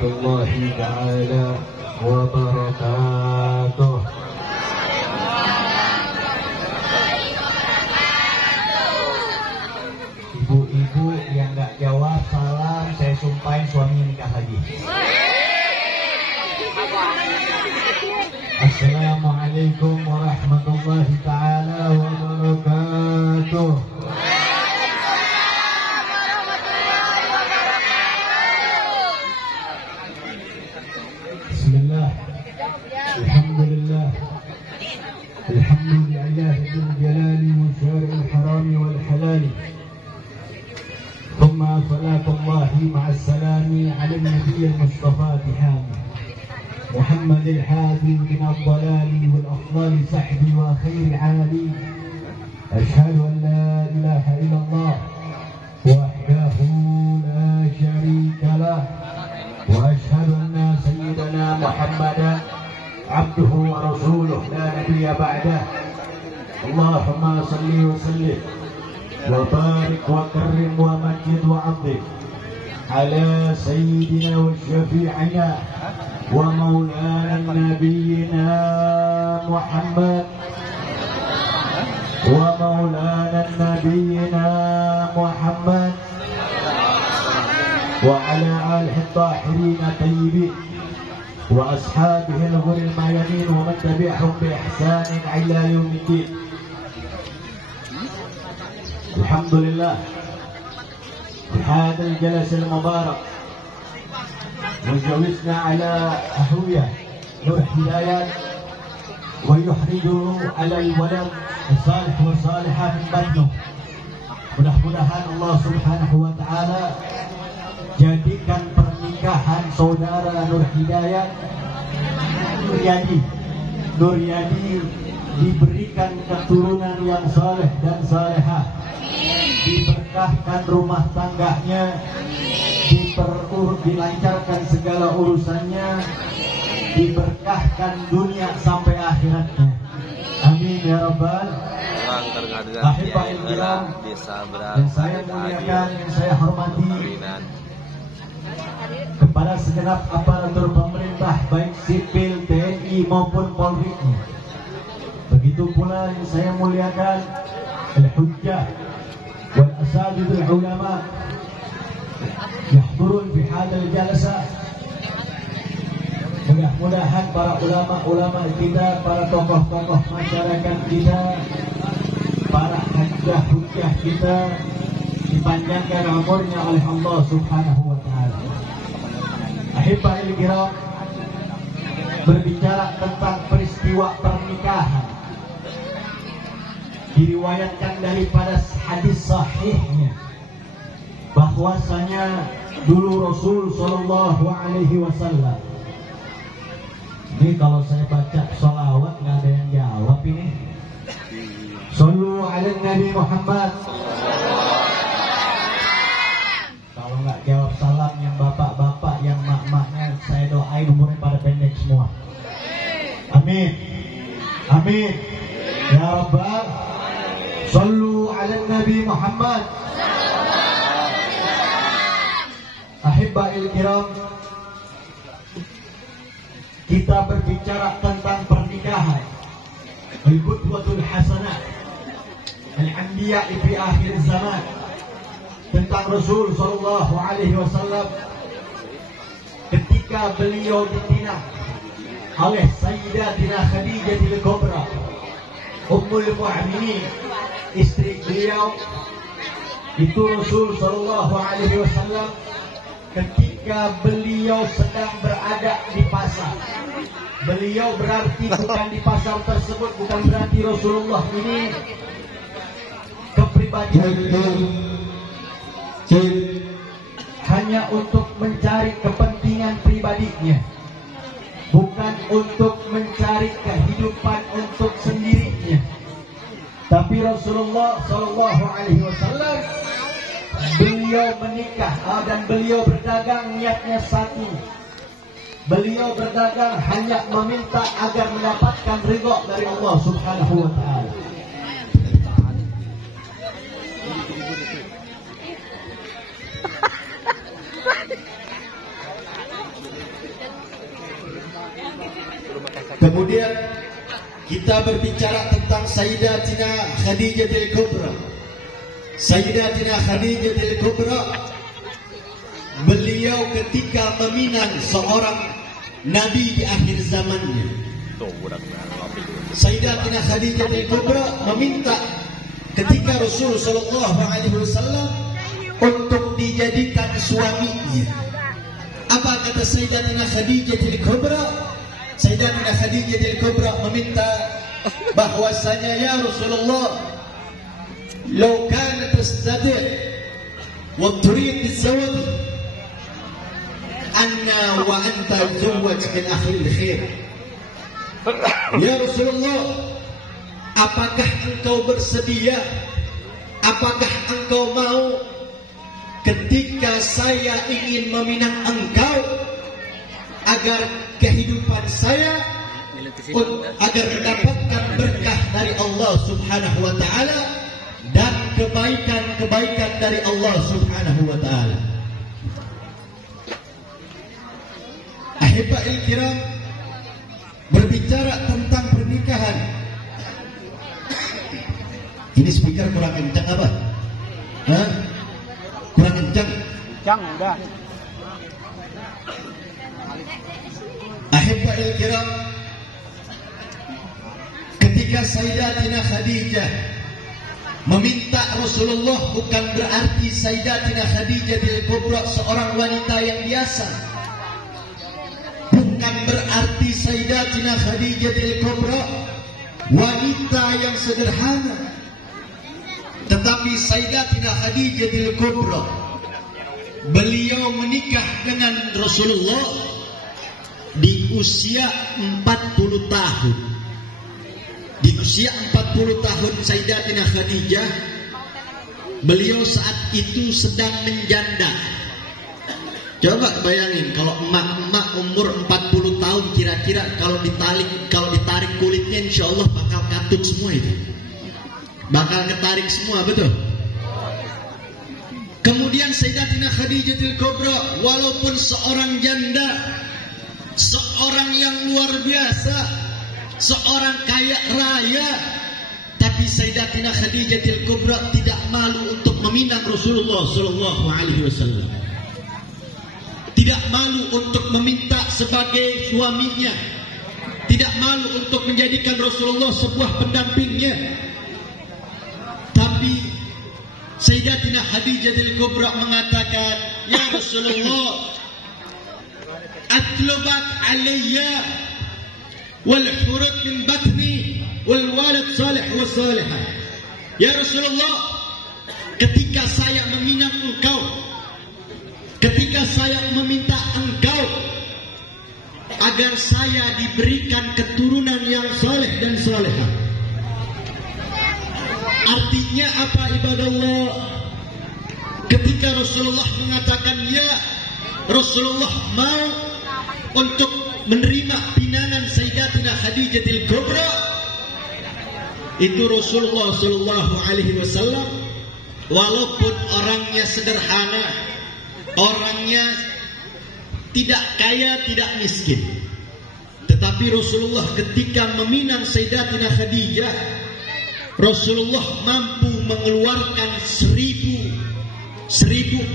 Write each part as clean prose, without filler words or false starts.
warahmatullahi ta'ala wabarakatuh. Ibu-ibu yang gak jawab salam, saya sumpahin suami nikah lagi. Assalamualaikum warahmatullahi ta'ala wabarakatuh. Bismillah. Alhamdulillah. Alhamdulillah dzul jalali wa syar'il harami wal halali. ثم صلاة الله مع السلام على النبي المصطفى بحامد محمد الحادي من الضلال والأفضال سحبي وخير عالي. أشهد أن لا إله إلا الله وحده لا شريك له وأشهد أن سيدنا محمدا عبده ورسوله لا نبي بعده. اللهم صل وسلم وبارك وكرم ومجد وعظم على سيدنا وشفيعنا ومولانا نبينا محمد وعلى آله الطاهرين الطيبين وأصحابه الغر الميامين ومن تبعهم بإحسان إلى يوم الدين. الحمد لله في هذا الجلسة المبارك وجوزنا على أهوية نور هدايات ويحرجه على الولد الصالح والصالحة من بطنه. Mudah-mudahan Allah Subhanahu wa Ta'ala jadikan pernikahan saudara Nur Hidayat Nuryadi diberikan keturunan yang saleh dan salehah, diberkahkan rumah tangganya, dilancarkan segala urusannya, diberkahkan dunia sampai akhiratnya. Amin ya rabbal ahibahil kiram. Dan saya muliakan, yang saya hormati kepada segenap aparatur pemerintah baik sipil, TNI maupun Polri. Begitu pula yang saya muliakan al-hujjah wal asatidul ulama yahdurun fi hadal jalsa. Mudah-mudahan para ulama-ulama kita, para tokoh-tokoh masyarakat kita, para hujjah-hujjah kita dipanjangkan umurnya oleh Allah Subhanahu wa Ta'ala. Ahibahil kiram, berbicara tentang peristiwa pernikahan, diriwayatkan daripada hadis sahihnya bahwasanya dulu Rasul Sallallahu Alaihi Wasallam, ini kalau saya baca sholawat nggak ada yang jawab ini. Sallu ala Nabi Muhammad. Kalau nggak jawab salam yang bapak-bapak, yang mak-maknya, saya doain umurnya pada pendek semua. Amin. Amin. Ya Rabbal. Sallu ala Nabi Muhammad. Ahibahil kiram, kita berbicara tentang pernikahan, al-qudwatul hasanah, al-anbiya fi akhir zaman, tentang Rasul Sallallahu Alaihi Wasallam ketika beliau dipinang oleh Sayyidatina Khadijah al-Kubra, Ummul Mu'minin, istri beliau. Itu Rasul Sallallahu Alaihi Wasallam ketika beliau sedang berada di pasar. Beliau berarti bukan di pasar tersebut, bukan berarti Rasulullah ini kepribadian hanya untuk mencari kepentingan pribadinya, bukan untuk mencari kehidupan untuk sendirinya. Tapi Rasulullah Sallallahu Alaihi Wasallam, beliau menikah dan beliau berdagang niatnya satu. Beliau berdagang hanya meminta agar mendapatkan ridha dari Allah Subhanahu wa Ta'ala. Kemudian kita berbicara tentang Sayyidatina Khadijatul Kubra. Sayyidatina Khadijatul Kubra, beliau ketika meminang seorang nabi di akhir zamannya. Sayyidatina Khadijatul Kubra meminta ketika Rasul sallallahu alaihi wasallam untuk dijadikan suaminya. Apa kata Sayyidatina Khadijatul Kubra? Sayyidatina Khadijatul Kubra meminta bahwasanya, ya Rasulullah, law kanat tastati' wa turid az-zawj anna wa anta zawwaj min ahli al-khair. Ya Rasulullah, apakah engkau bersedia? Apakah engkau mau ketika saya ingin meminang engkau agar kehidupan saya, agar mendapatkan berkah dari Allah Subhanahu wa taala dan kebaikan-kebaikan dari Allah Subhanahu wa taala. Ahibbail kiram, berbicara tentang pernikahan. Ini speaker kurang kencang apa? Hah? Kurang kencang? Kencang udah. Ahibbail kiram, ketika Sayyidatina Khadijah meminta Rasulullah, bukan berarti Sayyidatina Khadijatul Kubra seorang wanita yang biasa. Bukan berarti Sayyidatina Khadijatul Kubra wanita yang sederhana. Tetapi Sayyidatina Khadijatul Kubra, beliau menikah dengan Rasulullah di usia 40 tahun. Di usia 40 tahun Sayyidatina Khadijah, beliau saat itu sedang menjanda. Coba bayangin kalau emak-emak umur 40 tahun, kira-kira kalau ditarik kulitnya insya Allah bakal katut semua itu. Bakal ketarik semua, betul? Kemudian Sayyidatina Khadijatul Kubra, walaupun seorang janda, seorang yang luar biasa, seorang kaya raya, tapi Sayyidatina Khadijatul Kubra tidak malu untuk meminang Rasulullah sallallahu alaihi wasallam. Tidak malu untuk meminta sebagai suaminya. Tidak malu untuk menjadikan Rasulullah sebuah pendampingnya. Tapi Sayyidatina Khadijatul Kubra mengatakan, ya Rasulullah, atlubak alayya wal hurut min batni wal walad salih wa salihah. Ya Rasulullah, ketika saya meminang engkau, ketika saya meminta engkau agar saya diberikan keturunan yang saleh dan salihah. Artinya apa, ibadallah? Ketika Rasulullah mengatakan ya, Rasulullah mau untuk menerima pinangan Sayyidatina Khadijatul Kubra, itu Rasulullah sallallahu alaihi wasallam walaupun orangnya sederhana, orangnya tidak kaya, tidak miskin, tetapi Rasulullah ketika meminang Sayyidatina Khadijah, Rasulullah mampu mengeluarkan 1000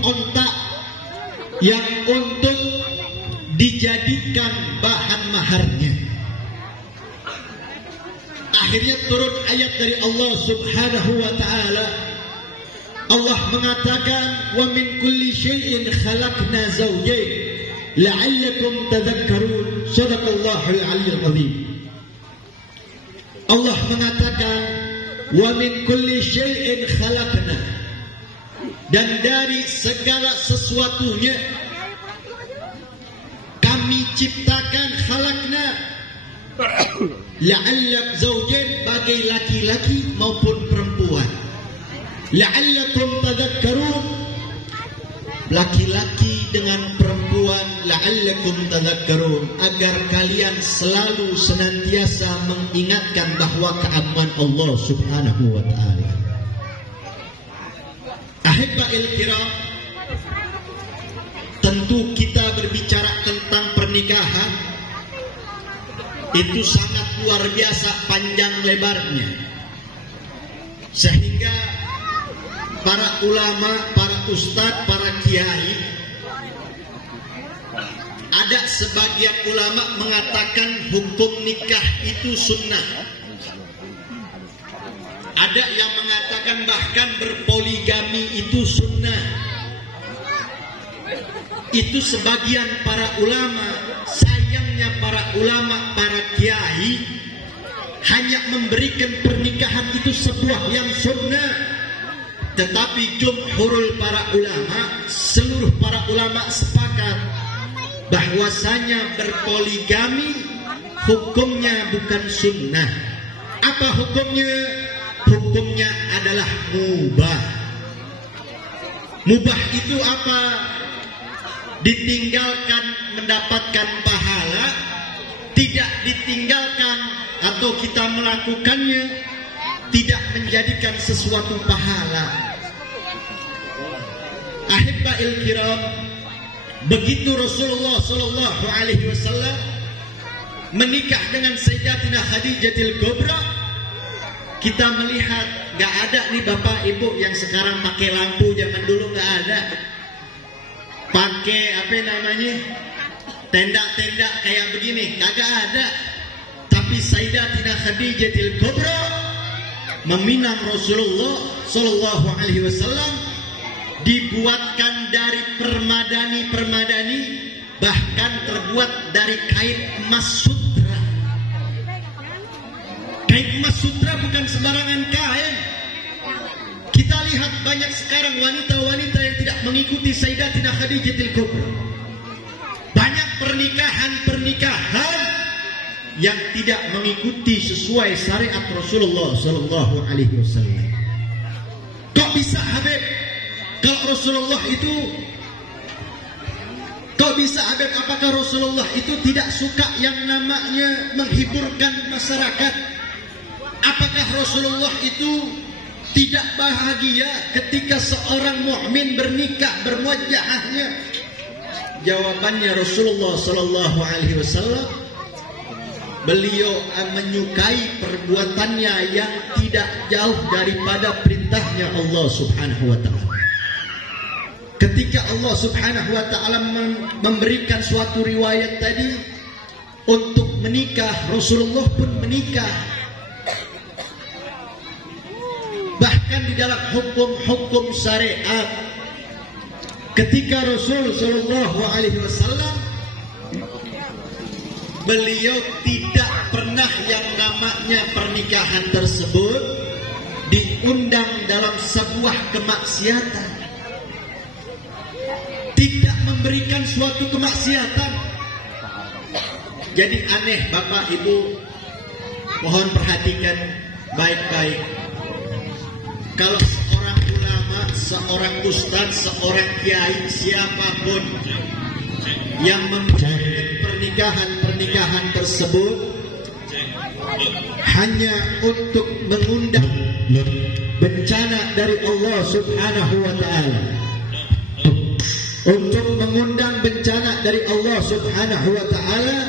onta yang untuk dijadikan bahan maharnya. Akhirnya turun ayat dari Allah Subhanahu wa taala. Allah mengatakan, "Wa min kulli syai'in khalaqna zawjayn la'allakum tadhakkarun." Shadaqallahul 'aliyyul 'azim. Allah mengatakan, "Wa min kulli syai'in khalaqna." Dan dari segala sesuatunya kami ciptakan, khalaqna, la'allak zawjain, bagai laki-laki maupun perempuan. La'allakum tadhakkarun, laki-laki dengan perempuan, la'allakum tadhakkarun, agar kalian selalu senantiasa mengingatkan bahwa keagungan Allah Subhanahu wa taala. Ahibbail kiram, tentu kita berbicara tentang pernikahan, itu sangat luar biasa panjang lebarnya, sehingga para ulama, para ustadz, para kiai, ada sebagian ulama mengatakan hukum nikah itu sunnah. Ada yang mengatakan bahkan berpoligami itu sunnah. Itu sebagian para ulama. Sayangnya para ulama, para kiai hanya memberikan pernikahan itu sebuah yang sunnah. Tetapi jumhurul para ulama, seluruh para ulama sepakat bahwasanya berpoligami hukumnya bukan sunnah. Apa hukumnya? Hukumnya adalah mubah. Mubah itu apa? Ditinggalkan mendapatkan pahala, tidak ditinggalkan atau kita melakukannya tidak menjadikan sesuatu pahala. Ahibba'il kiram, begitu Rasulullah sallallahu alaihi wasallam menikah dengan Sayyidatina Khadijatul Kubra, kita melihat gak ada nih bapak ibu yang sekarang pakai lampu, zaman dulu gak ada. Pakai apa namanya, tenda-tenda kayak begini, kagak ada. Tapi Sayyidatina Khadijatul Kubra meminang Rasulullah sallallahu alaihi wasallam, dibuatkan dari permadani, bahkan terbuat dari kain emas sutra. Kain emas sutra bukan sembarangan kain. Kita lihat banyak sekarang wanita-wanita yang tidak mengikuti Sayyidatina Khadijatul Kubra. Banyak pernikahan yang tidak mengikuti sesuai syariat Rasulullah sallallahu alaihi wasallam. Kok bisa Habib? Kalau Rasulullah itu, kok bisa Habib? Apakah Rasulullah itu tidak suka yang namanya menghiburkan masyarakat? Apakah Rasulullah itu tidak bahagia ketika seorang mukmin bernikah bermuajahahnya? Jawabannya Rasulullah sallallahu alaihi wasallam, beliau menyukai perbuatannya yang tidak jauh daripada perintahnya Allah Subhanahu wa taala. Ketika Allah Subhanahu wa taala memberikan suatu riwayat tadi untuk menikah, Rasulullah pun menikah. Bahkan di dalam hukum-hukum syariat, ketika Rasul sallallahu alaihi wasallam, beliau tidak pernah yang namanya pernikahan tersebut diundang dalam sebuah kemaksiatan, tidak memberikan suatu kemaksiatan. Jadi aneh Bapak Ibu, mohon perhatikan baik-baik. Kalau seorang ulama, seorang ustaz, seorang kiai, siapapun yang membuat pernikahan tersebut hanya untuk mengundang bencana dari Allah Subhanahu wa taala, untuk mengundang bencana dari Allah Subhanahu wa taala,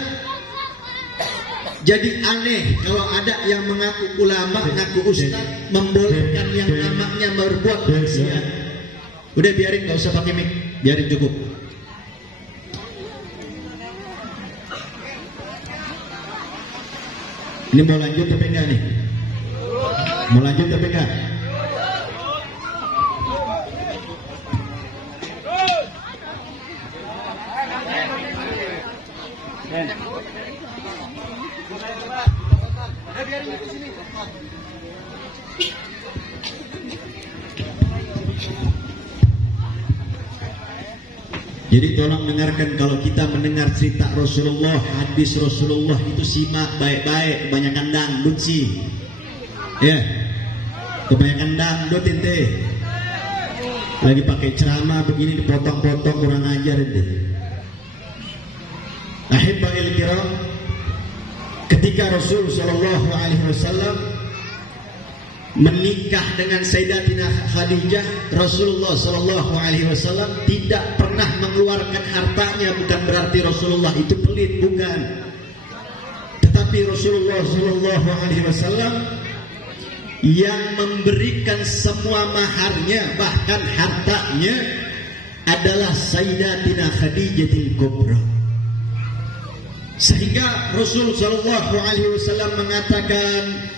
jadi aneh kalau ada yang mengaku ulama, mengaku ustaz, membolehkan yang namanya berbuat maksiat. Udah biarin, nggak usah pakai mic, biarin cukup. Ini mau lanjut tapi enggak nih? Mau lanjut tapi enggak? Jadi tolong dengarkan, kalau kita mendengar cerita Rasulullah, hadis Rasulullah itu simak baik-baik. Kebanyakan dangdut sih, ya, kebanyakan dangdut ente. Lagi pakai ceramah begini dipotong-potong, kurang ajar ente. Ahibba'il kiram, ketika Rasul sallallahu alaihi wasallam menikah dengan Sayyidatina Khadijah, Rasulullah sallallahu alaihi wasallam tidak pernah mengeluarkan hartanya. Bukan berarti Rasulullah itu pelit, bukan. Tetapi Rasulullah Shallallahu Alaihi Wasallam yang memberikan semua maharnya, bahkan hartanya, adalah Sayyidatina Khadijatul Kubra. Sehingga Rasul Shallallahu Alaihi Wasallam mengatakan,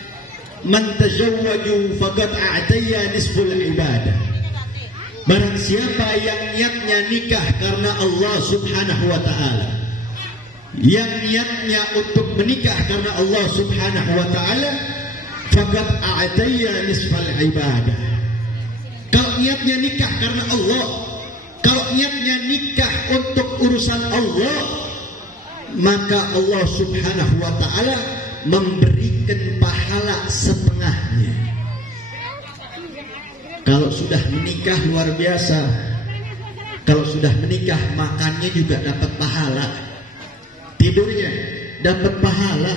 "Man tazawwaju faqad a'taya nisful ibadah." Barang siapa yang niatnya nikah karena Allah Subhanahu wa taala, yang niatnya untuk menikah karena Allah Subhanahu wa taala, faqad a'taya nisfal ibadah. Kalau niatnya nikah karena Allah, kalau niatnya nikah untuk urusan Allah, maka Allah Subhanahu wa taala memberikan pahala setengahnya. Kalau sudah menikah luar biasa. Kalau sudah menikah makannya juga dapat pahala, tidurnya dapat pahala,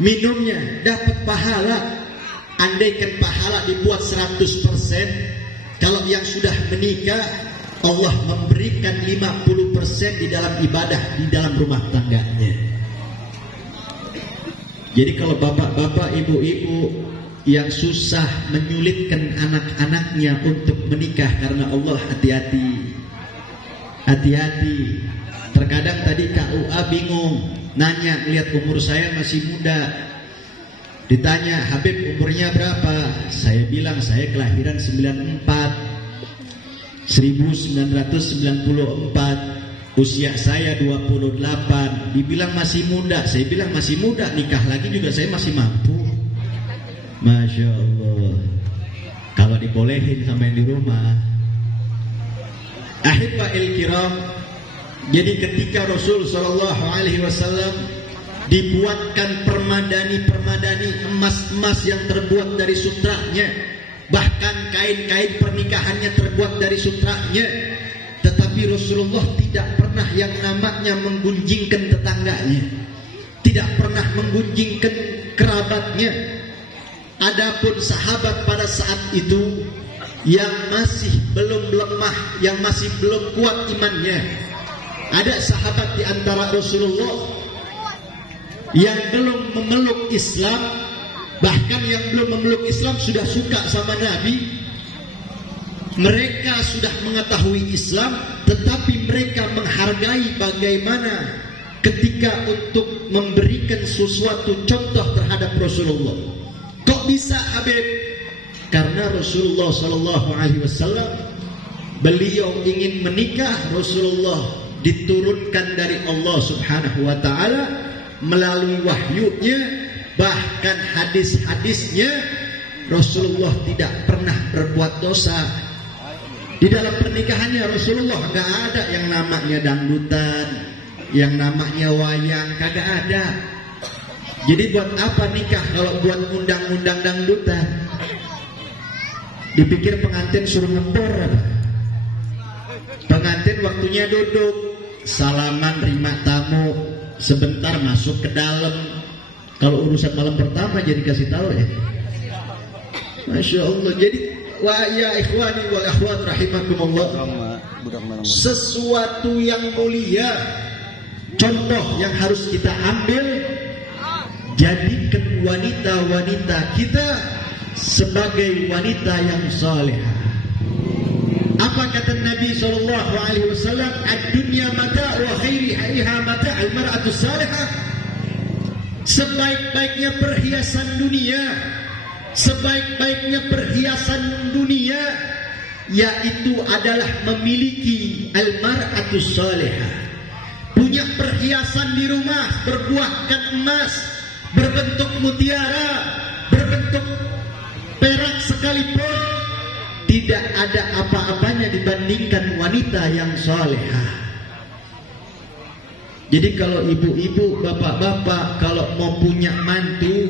minumnya dapat pahala. Andaikan pahala dibuat 100%, kalau yang sudah menikah Allah memberikan 50% di dalam ibadah, di dalam rumah tangganya. Jadi kalau bapak-bapak, ibu-ibu yang susah menyulitkan anak-anaknya untuk menikah karena Allah, hati-hati. Hati-hati. Terkadang tadi KUA bingung, nanya, lihat umur saya masih muda. Ditanya, Habib umurnya berapa? Saya bilang saya kelahiran 1994, usia saya 28. Dibilang masih muda, saya bilang masih muda, nikah lagi juga saya masih mampu. Masya Allah. Kalau dibolehin sama yang di rumah. Ahibba'il kiram, jadi ketika Rasul Sallallahu Alaihi Wasallam dibuatkan permadani-permadani emas-emas yang terbuat dari sutranya, bahkan kain-kain pernikahannya terbuat dari sutranya, tetapi Rasulullah tidak pernah yang namanya menggunjingkan tetangganya, tidak pernah menggunjingkan kerabatnya. Adapun sahabat pada saat itu yang masih belum lemah, yang masih belum kuat imannya, ada sahabat di antara Rasulullah yang belum memeluk Islam, bahkan yang belum memeluk Islam sudah suka sama Nabi. Mereka sudah mengetahui Islam, tetapi mereka menghargai bagaimana ketika untuk memberikan sesuatu contoh terhadap Rasulullah. Kok bisa Habib? Karena Rasulullah Sallallahu Alaihi Wasallam, beliau ingin menikah, Rasulullah diturunkan dari Allah Subhanahu Wa Taala melalui wahyunya, bahkan hadis-hadisnya Rasulullah tidak pernah berbuat dosa. Di dalam pernikahannya Rasulullah gak ada yang namanya dangdutan, yang namanya wayang, kagak ada. Jadi buat apa nikah kalau buat undang-undang dangdutan? Dipikir pengantin suruh ngempor. Pengantin waktunya duduk, salaman, terima tamu, sebentar masuk ke dalam. Kalau urusan malam pertama jadi kasih tahu ya. Masya Allah. Jadi wa ya ikhwani wal akhwat rahimakumullah, sesuatu yang mulia, contoh yang harus kita ambil. Jadikan wanita-wanita kita sebagai wanita yang salihah. Apa kata Nabi Sallallahu Alaihi Wasallam? Ad-dunya mata' wa khairiha mata' al-mar'atu salihah. Sebaik-baiknya perhiasan dunia, sebaik-baiknya perhiasan dunia, yaitu adalah memiliki al-mar'atu salihah. Punya perhiasan di rumah berbuahkan emas, berbentuk mutiara, berbentuk perak sekalipun, tidak ada apa-apanya dibandingkan wanita yang salehah. Jadi kalau ibu-ibu, bapak-bapak, kalau mau punya mantu,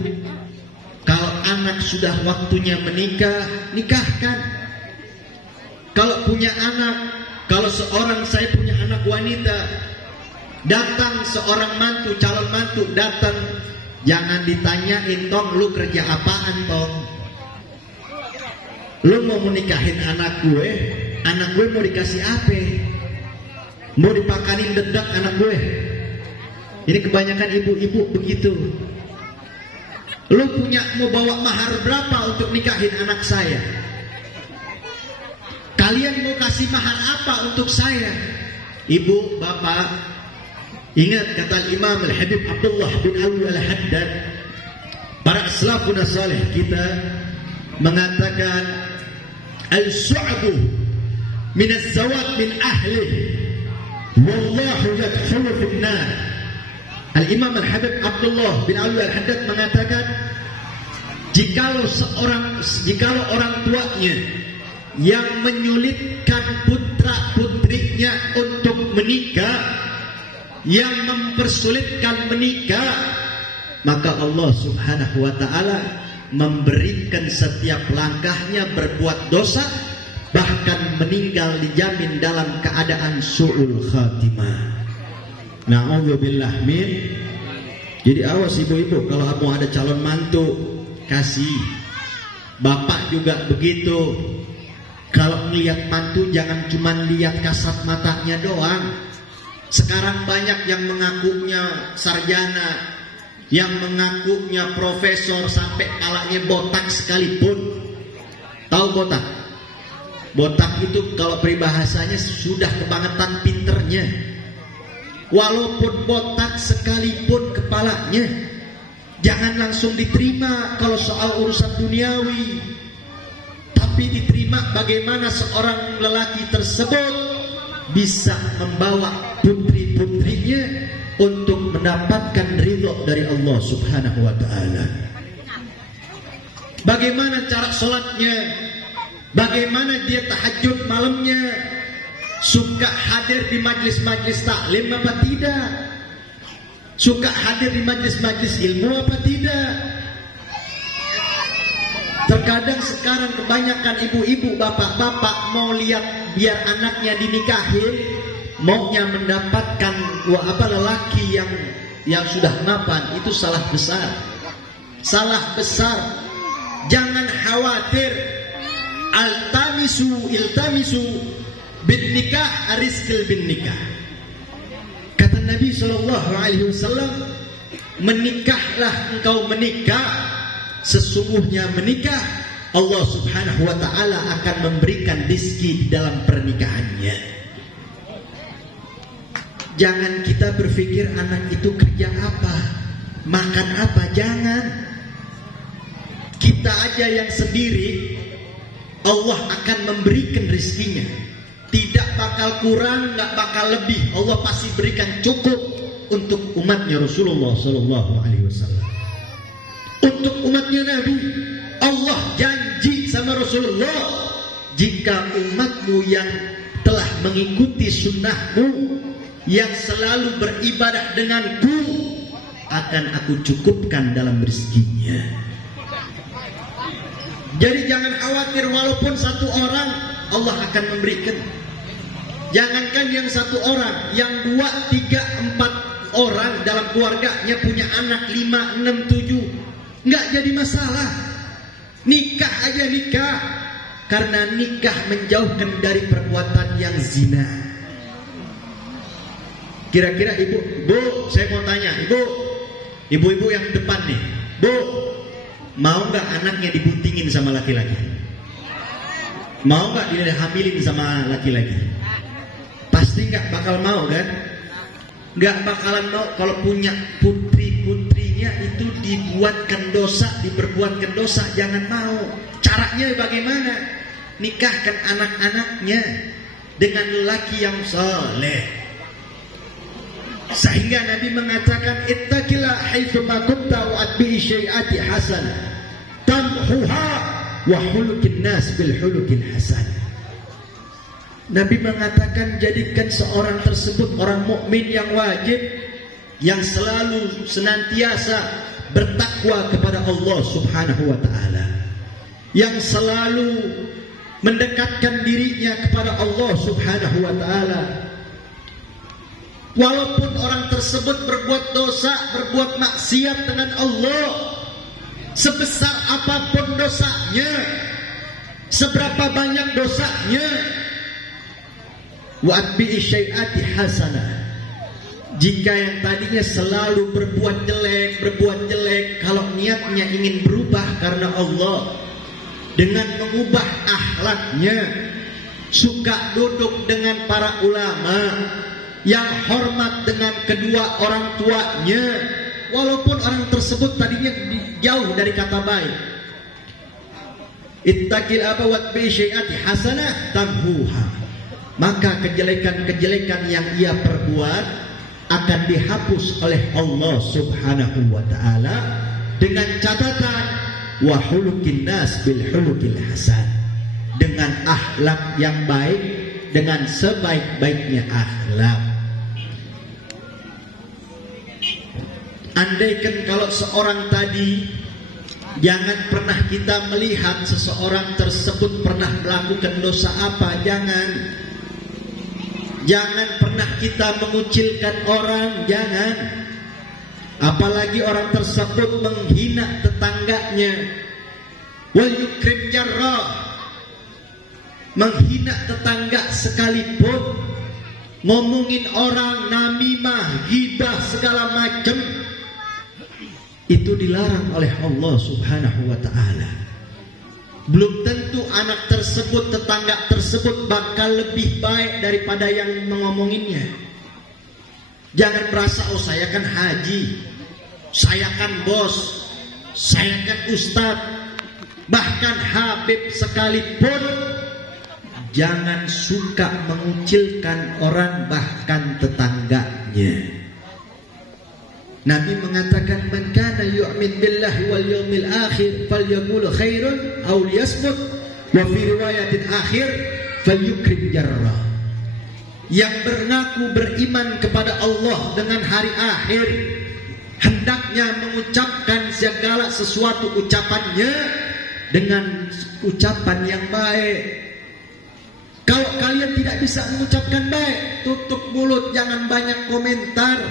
kalau anak sudah waktunya menikah, nikahkan. Kalau punya anak, kalau saya punya anak wanita, datang seorang mantu, calon mantu datang, jangan ditanyain, tong lu kerja apaan tong? Lu mau menikahin anak gue mau dikasih apa? Mau dipakanin dedak anak gue? Ini kebanyakan ibu-ibu begitu. Lu mau bawa mahar berapa untuk nikahin anak saya? Kalian mau kasih mahar apa untuk saya? Ibu, bapak, ingat kata Imam Al-Habib Abdullah bin Alwi Al-Haddad, para salafun salih kita mengatakan al-su'bu min az-zawaj min ahli wallahu yadkhulu fin nar. Al-Imam Al-Habib Abdullah bin Alwi Al-Haddad mengatakan, jikalau orang tuanya yang menyulitkan putra-putrinya untuk menikah, yang mempersulitkan menikah, maka Allah Subhanahu wa ta'ala memberikan setiap langkahnya berbuat dosa, bahkan meninggal dijamin dalam keadaan su'ul khatimah. Na'udzubillah min. Jadi awas ibu-ibu, kalau kamu ada calon mantu, kasih. Bapak juga begitu. Kalau melihat mantu jangan cuma lihat kasat matanya doang. Sekarang banyak yang mengakunya sarjana, yang mengakunya profesor, sampai kepalanya botak sekalipun. Tahu botak? Botak itu kalau peribahasanya sudah kebangetan pinternya. Walaupun botak sekalipun kepalanya, jangan langsung diterima kalau soal urusan duniawi. Tapi diterima bagaimana seorang lelaki tersebut bisa membawa putri-putrinya untuk mendapatkan ridho dari Allah Subhanahu wa ta'ala. Bagaimana cara sholatnya, bagaimana dia tahajud malamnya, suka hadir di majlis-majlis taklim apa tidak, suka hadir di majlis-majlis ilmu apa tidak. Terkadang sekarang kebanyakan ibu-ibu, bapak-bapak mau lihat biar anaknya dinikahin, maunya mendapatkan lelaki yang sudah mapan. Itu salah besar. Salah besar. Jangan khawatir. Iltamisu bin nikah rizqil bin nikah. Kata Nabi SAW, menikahlah engkau menikah. Sesungguhnya menikah, Allah Subhanahu wa ta'ala akan memberikan rezeki di dalam pernikahannya. Jangan kita berpikir anak itu kerja apa, makan apa, jangan. Kita aja yang sendiri, Allah akan memberikan rezekinya. Tidak bakal kurang, gak bakal lebih. Allah pasti berikan cukup untuk umatnya Rasulullah SAW. Untuk umatnya Nabi, Allah janji sama Rasulullah, jika umatmu yang telah mengikuti sunnahmu, yang selalu beribadah denganku, akan aku cukupkan dalam rezekinya. Jadi jangan khawatir, walaupun satu orang, Allah akan memberikan. Jangankan yang satu orang, yang 2, 3, 4 orang dalam keluarganya punya anak 5, 6, 7, nggak jadi masalah. Nikah aja nikah, karena nikah menjauhkan dari perbuatan yang zina. Kira-kira Bu, saya mau tanya, ibu-ibu yang depan nih, Bu, mau nggak anaknya dibuntingin sama laki-laki? Mau nggak dihamilin sama laki-laki? Pasti nggak bakal mau kan? Nggak bakalan mau kalau punya putri-putrinya itu diperbuatkan dosa, jangan mau. Caranya bagaimana? Nikahkan anak-anaknya dengan lelaki yang saleh. Sehingga Nabi mengatakan, ittaqillah haitsu ma kunta wa atbi syai'ati hasan tamhuha wa hulukin nas bil hulukil hasan. Nabi mengatakan, jadikan seorang tersebut orang mukmin yang wajib, yang selalu senantiasa bertakwa kepada Allah Subhanahu wa ta'ala, yang selalu mendekatkan dirinya kepada Allah Subhanahu wa ta'ala. Walaupun orang tersebut berbuat dosa, berbuat maksiat dengan Allah, sebesar apapun dosanya, seberapa banyak dosanya, wa atbi'i syai'ati hasanah, Jika yang tadinya selalu berbuat jelek, kalau niatnya ingin berubah karena Allah, dengan mengubah akhlaknya, suka duduk dengan para ulama, yang hormat dengan kedua orang tuanya, walaupun orang tersebut tadinya jauh dari kata baik. Ittaqil abawat bi syai'ati hasanah tamhuha. Maka kejelekan-kejelekan yang ia perbuat akan dihapus oleh Allah Subhanahu wa taala dengan catatan wa khuluqin nas bil khuluqil hasan, dengan akhlak yang baik, dengan sebaik-baiknya akhlak. Andaikan kalau seorang tadi, jangan pernah kita melihat seseorang tersebut pernah melakukan dosa apa, jangan pernah kita mengucilkan orang, jangan. Apalagi orang tersebut menghina tetangganya, wal yukrim jarrah, menghina tetangga sekalipun, ngomongin orang, namimah, ghibah, segala macam, itu dilarang oleh Allah Subhanahu wa ta'ala. Belum tentu anak tersebut, tetangga tersebut bakal lebih baik daripada yang mengomonginnya. Jangan merasa, oh saya kan haji, saya kan bos, saya kan ustadz, bahkan habib sekalipun, jangan suka mengucilkan orang, bahkan tetangganya. Nabi mengatakan, man kana yu'min billahi wal yawmil akhir falyaqul khairun aw liyasmut, wa fi riwayatin akhir falyukrim jarrah. Yang mengaku beriman kepada Allah dengan hari akhir, hendaknya mengucapkan segala sesuatu ucapannya dengan ucapan yang baik. Kalau kalian tidak bisa mengucapkan baik, tutup mulut, jangan banyak komentar.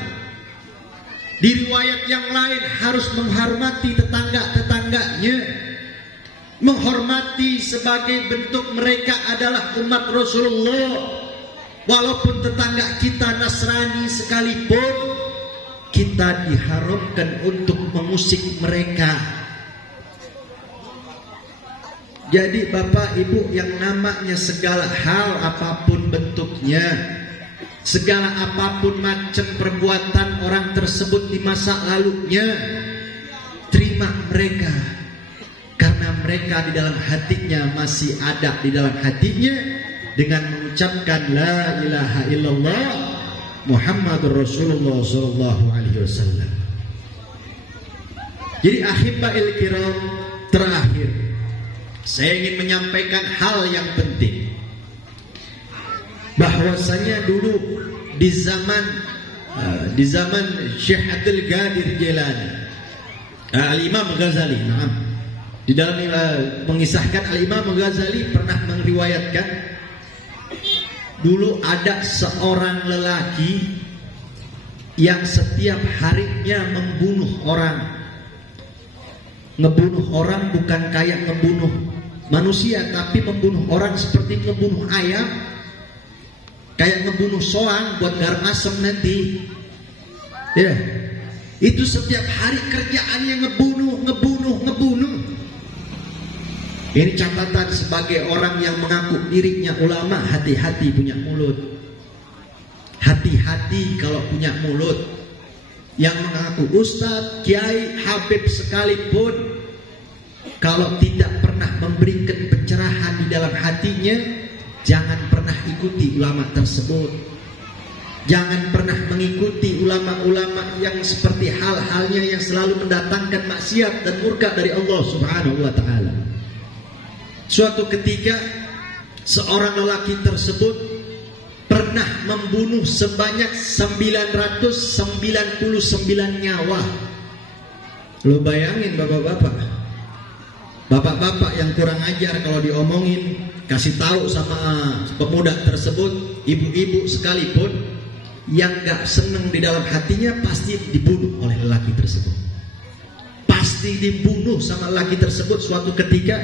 Di riwayat yang lain harus menghormati tetangga-tetangganya, menghormati sebagai bentuk mereka adalah umat Rasulullah. Walaupun tetangga kita Nasrani sekalipun, kita diharamkan untuk mengusik mereka. Jadi Bapak Ibu, yang namanya segala hal apapun bentuknya, segala apapun macam perbuatan orang tersebut di masa lalunya, terima mereka, karena mereka di dalam hatinya masih ada di dalam hatinya dengan mengucapkan la ilaha illallah Muhammadur Rasulullah sallallahu alaihi wasallam. Jadi ahibba'il kiram, terakhir saya ingin menyampaikan hal yang penting, bahwasanya dulu di zaman Syekh Abdul Qadir Jilani, Al-Imam Ghazali, di dalam mengisahkan Al-Imam Ghazali pernah meriwayatkan, dulu ada seorang lelaki yang setiap harinya membunuh orang. Ngebunuh orang bukan kayak ngebunuh manusia, tapi membunuh orang seperti ngebunuh ayam, kayak ngebunuh soang buat garam asam nanti. Ya, itu setiap hari kerjaannya ngebunuh. Ini catatan sebagai orang yang mengaku dirinya ulama, hati-hati punya mulut. Hati-hati kalau punya mulut. Yang mengaku ustadz, kiai, habib sekalipun, kalau tidak pernah memberikan pencerahan di dalam hatinya, jangan pernah ikuti ulama tersebut. Jangan pernah mengikuti ulama-ulama yang seperti hal-halnya yang selalu mendatangkan maksiat dan murka dari Allah Subhanahu wa ta'ala. Suatu ketika seorang lelaki tersebut pernah membunuh sebanyak 999 nyawa. Lo bayangin bapak-bapak yang kurang ajar, kalau diomongin, kasih tahu sama pemuda tersebut, ibu-ibu sekalipun, yang gak seneng di dalam hatinya pasti dibunuh oleh lelaki tersebut. Pasti dibunuh sama lelaki tersebut. Suatu ketika,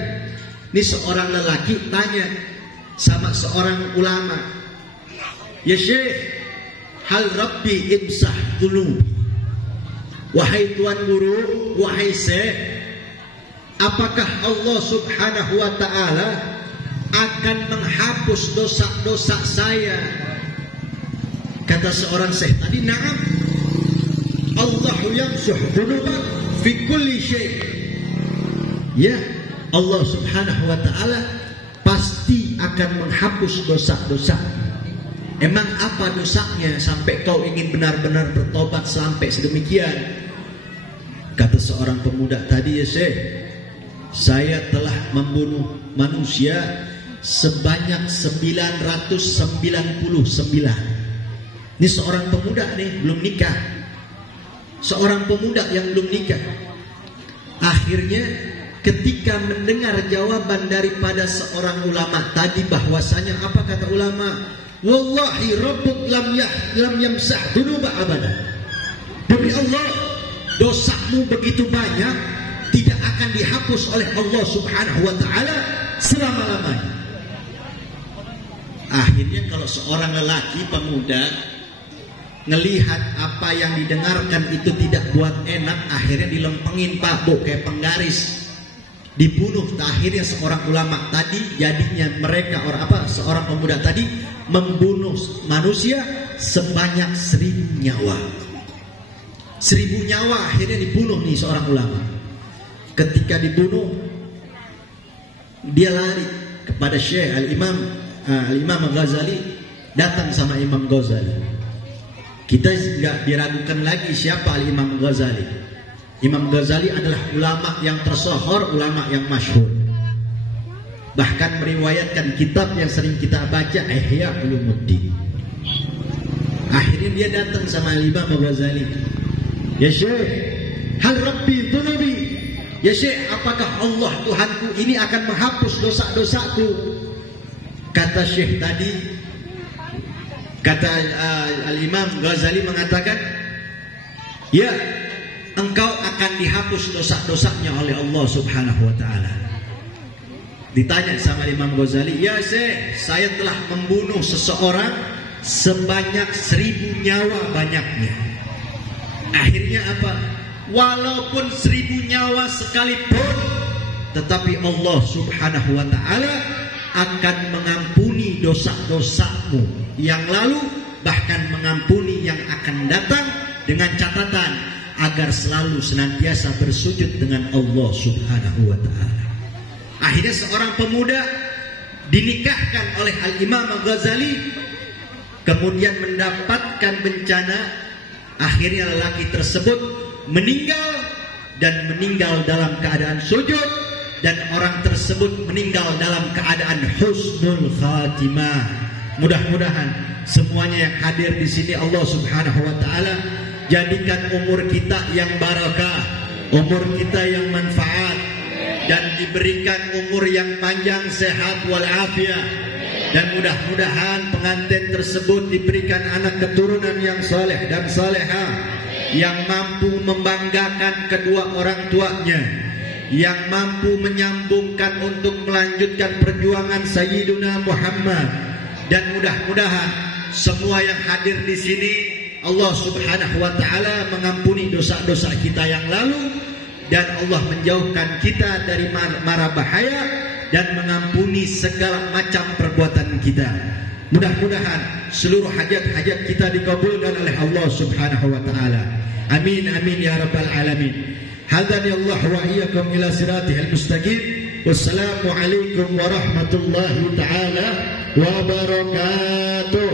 ini seorang lelaki tanya sama seorang ulama, ya Syekh, hal Rabbi imsah qulubi. Wahai Tuan Guru, wahai Syekh, apakah Allah Subhanahu wa ta'ala akan menghapus dosa-dosa saya? Kata seorang Syekh tadi, na'am, Allahu yamsuh dunuba fi kulli syai'. Ya, Allah Subhanahu wa ta'ala pasti akan menghapus dosa-dosa. Emang apa dosanya sampai kau ingin benar-benar bertobat sampai sedemikian? Kata seorang pemuda tadi, ya Syekh, saya telah membunuh manusia sebanyak 999. Ini seorang pemuda nih, belum nikah. Seorang pemuda yang belum nikah. Akhirnya ketika mendengar jawaban daripada seorang ulama tadi, bahwasanya apa kata ulama? Wallahi rabbuk lam yamsah dunuba abada. Demi Allah, dosamu begitu banyak tidak akan dihapus oleh Allah Subhanahu wa ta'ala selama-lamanya. Akhirnya kalau seorang lelaki pemuda ngelihat apa yang didengarkan itu tidak buat enak, akhirnya dilempengin Pak Bu kayak penggaris, dibunuh. Akhirnya seorang ulama tadi, jadinya mereka seorang pemuda tadi membunuh manusia sebanyak 1000 nyawa. 1000 nyawa akhirnya dibunuh nih seorang ulama. Ketika dibunuh, dia lari kepada Syekh Al-Imam Ghazali, datang sama Imam Ghazali. Kita nggak diragukan lagi siapa Al-Imam Ghazali. Imam Ghazali adalah ulama yang tersohor, ulama yang masyhur. Bahkan meriwayatkan kitab yang sering kita baca, Ihya Ulumuddin. Akhirnya dia datang sama Imam Ghazali. Ya Syekh, hal Rabbi dunubi. Ya Syekh, apakah Allah Tuhanku ini akan menghapus dosa-dosaku? Kata Syekh tadi, kata Al-Imam Ghazali mengatakan, ya, engkau akan dihapus dosa-dosanya oleh Allah Subhanahu wa ta'ala. Ditanya sama Imam Ghazali, ya Syekh, saya telah membunuh seseorang sebanyak 1000 nyawa banyaknya. Akhirnya apa? Walaupun 1000 nyawa sekalipun, tetapi Allah Subhanahu wa ta'ala akan mengampuni dosa-dosamu yang lalu, bahkan mengampuni yang akan datang, dengan catatan agar selalu senantiasa bersujud dengan Allah Subhanahu wa ta'ala. Akhirnya seorang pemuda dinikahkan oleh Al-Imam Ghazali, kemudian mendapatkan bencana. Akhirnya lelaki tersebut meninggal, dan meninggal dalam keadaan sujud, dan orang tersebut meninggal dalam keadaan husnul khatimah. Mudah-mudahan semuanya yang hadir di sini Allah Subhanahu wa ta'ala jadikan umur kita yang barakah, umur kita yang manfaat, dan diberikan umur yang panjang, sehat walafiat. Dan mudah-mudahan pengantin tersebut diberikan anak keturunan yang saleh dan salehah, yang mampu membanggakan kedua orang tuanya, yang mampu menyambungkan untuk melanjutkan perjuangan Sayyiduna Muhammad. Dan mudah-mudahan semua yang hadir di sini Allah Subhanahu wa ta'ala mengampuni dosa-dosa kita yang lalu, dan Allah menjauhkan kita dari mara bahaya, dan mengampuni segala macam perbuatan kita. Mudah-mudahan seluruh hajat-hajat kita dikabulkan oleh Allah Subhanahu wa ta'ala. Amin amin ya rabbal alamin. Hadani Allah wa iyyakum ila siratihil mustaqim. Wassalamu alaikum warahmatullahi taala wabarakatuh.